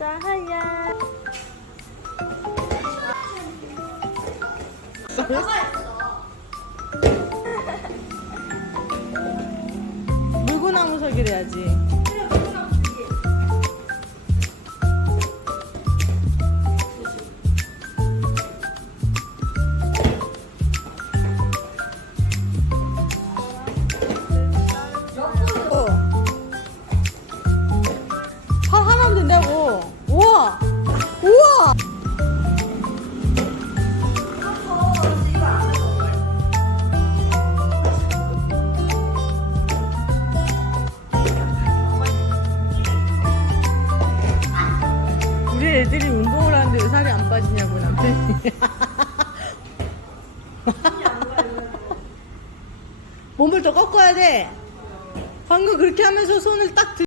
자하야. 물구나무 서기를 해야지. 우리 애들이 운동을 하는데 왜 살이 안 빠지냐고 남편이. 몸을 더 꺾어야 돼. 방금 그렇게 하면서 손을 딱 들.